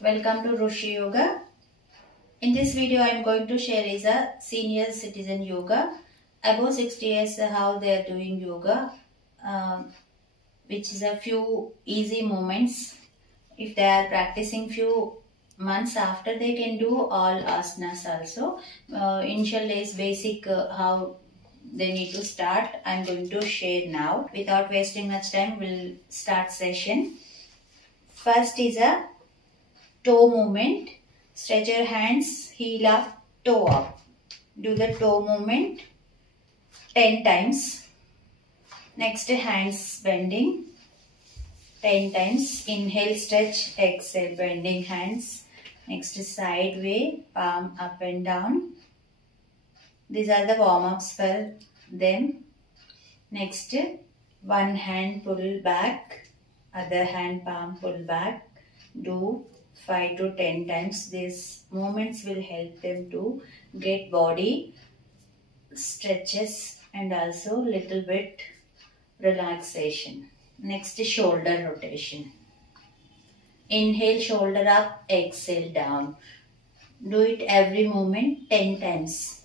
Welcome to Roshi Yoga. In this video I am going to share is a senior citizen yoga. Above 60 years how they are doing yoga, which is a few easy movements. If they are practicing few months after, they can do all asanas also. Initial days basic how they need to start I am going to share now. Without wasting much time, we'll start session. First is a toe movement. Stretch your hands, heel up, toe up. Do the toe movement 10 times. Next, hands bending 10 times. Inhale, stretch, exhale, bending hands. Next, sideway, palm up and down. These are the warm-ups for them. Next, one hand pull back, other hand palm pull back. Do 5 to 10 times. These movements will help them to get body stretches and also little bit relaxation. Next is shoulder rotation. Inhale, shoulder up, exhale, down. Do it every movement 10 times.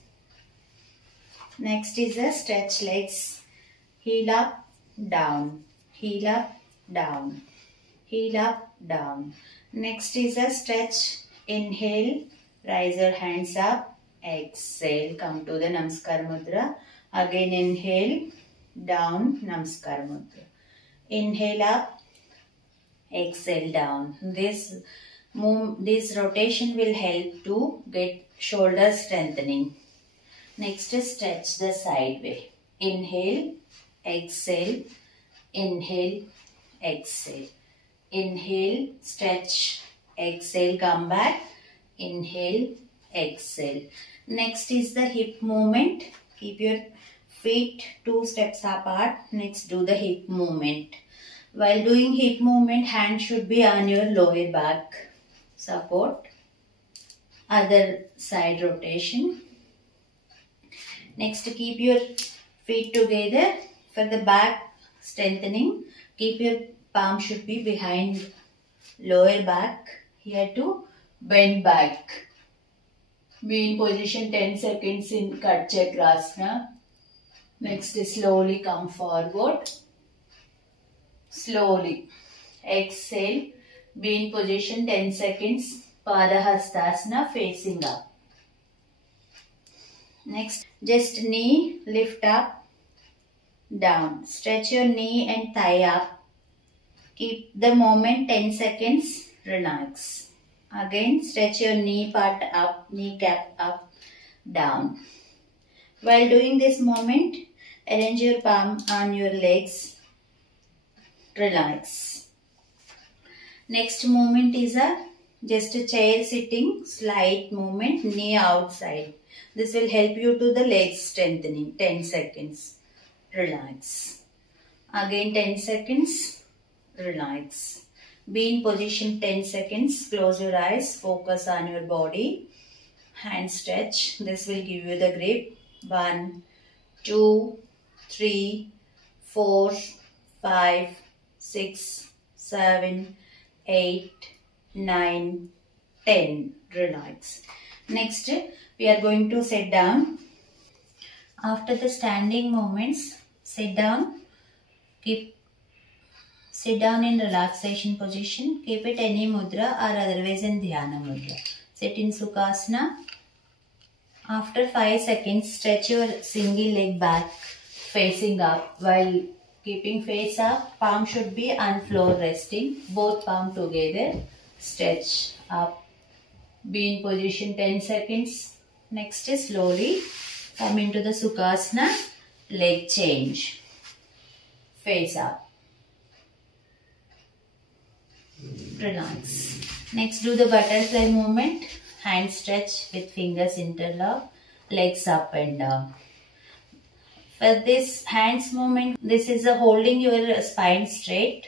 Next is a stretch legs. Heel up, down. Heel up, down. Heel up, down. Next is a stretch. Inhale, rise your hands up, exhale, come to the Namaskar Mudra. Again inhale, down, Namaskar Mudra. Inhale up, exhale down. This rotation will help to get shoulder strengthening. Next is stretch the side way. Inhale, exhale, inhale, exhale. Inhale, stretch, exhale, come back. Inhale, exhale. Next is the hip movement. Keep your feet 2 steps apart. Next, do the hip movement. While doing hip movement, hand should be on your lower back. Support. Other side rotation. Next, keep your feet together. For the back strengthening, keep your palm should be behind lower back. Here to bend back. Be in position 10 seconds in Kat Chakrasana. Next, slowly come forward. Slowly. Exhale. Be in position 10 seconds. Padahastasana facing up. Next, just knee lift up, down. Stretch your knee and thigh up. Keep the moment 10 seconds. Relax. Again, stretch your knee part up, kneecap up, down. While doing this movement, arrange your palm on your legs. Relax. Next movement is just a chair sitting, slight movement, knee outside. This will help you to the legs strengthening. 10 seconds. Relax. Again 10 seconds. Relax. Be in position 10 seconds. Close your eyes. Focus on your body. Hand stretch. This will give you the grip. 1, 2, 3, 4, 5, 6, 7, 8, 9, 10. Relax. Next, we are going to sit down. After the standing movements, sit down. Sit down in relaxation position. Keep it any mudra or otherwise in dhyana mudra. Sit in Sukhasana. After 5 seconds, stretch your single leg back, facing up. While keeping face up, palm should be on floor resting. Both palm together. Stretch up. Be in position 10 seconds. Next is slowly come into the Sukhasana. Leg change. Face up. Relax. Next, do the butterfly movement. Hand stretch with fingers interlock. Legs up and down. For this hands movement, this is holding your spine straight.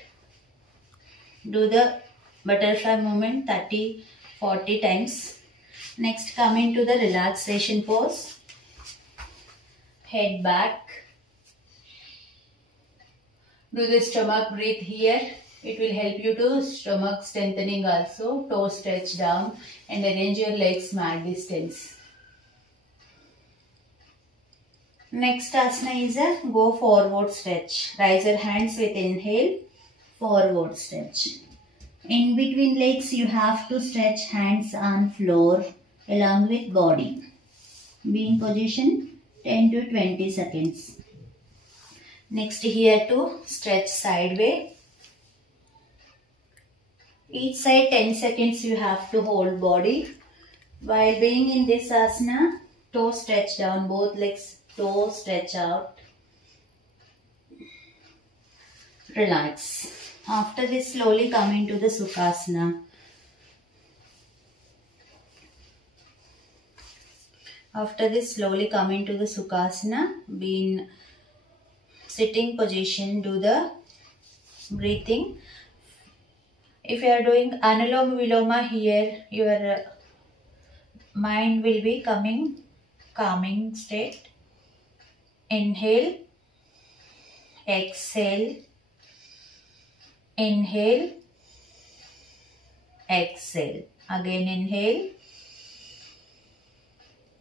Do the butterfly movement 30-40 times. Next, come into the relaxation pose. Head back. Do the stomach breathe here. It will help you to stomach strengthening also. Toe stretch down and arrange your legs mat distance. Next asana is a go forward stretch. Raise your hands with inhale, forward stretch. In between legs you have to stretch hands on floor along with body. Be in position 10 to 20 seconds. Next here to stretch sideways. Each side 10 seconds you have to hold body. While being in this asana, toe stretch down, both legs toe stretch out. Relax. After this slowly come into the Sukhasana. After this slowly come into the Sukhasana. Be in sitting position, do the breathing. If you are doing Anuloma Viloma here, your mind will be coming calming state. Inhale, exhale, inhale, exhale. Again inhale,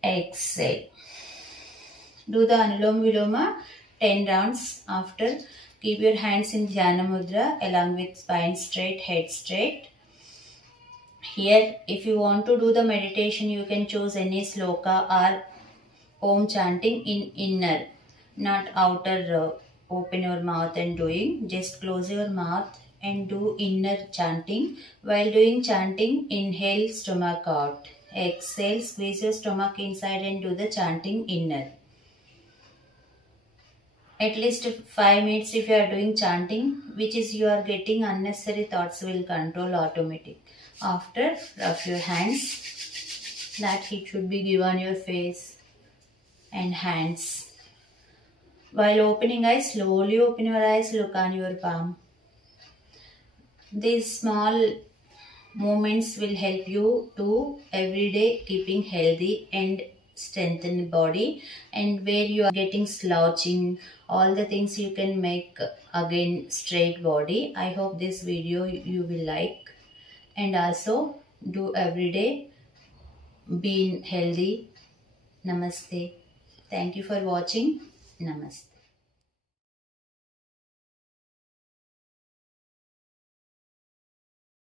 exhale. Do the Anuloma Viloma 10 rounds. After, keep your hands in Dhyana Mudra along with spine straight, head straight. Here, if you want to do the meditation, you can choose any sloka or Om chanting in inner, not outer. Open your mouth and doing. Just close your mouth and do inner chanting. While doing chanting, inhale stomach out. Exhale, squeeze your stomach inside and do the chanting inner. At least 5 minutes if you are doing chanting, which is you are getting unnecessary thoughts will control automatic. After, rub your hands. That heat should be given on your face and hands. While opening eyes, slowly open your eyes, look on your palm. These small movements will help you to everyday keeping healthy and strengthen the body, and where you are getting slouching, all the things you can make again straight body. I hope this video you will like, and also do everyday being healthy. Namaste. Thank you for watching. Namaste.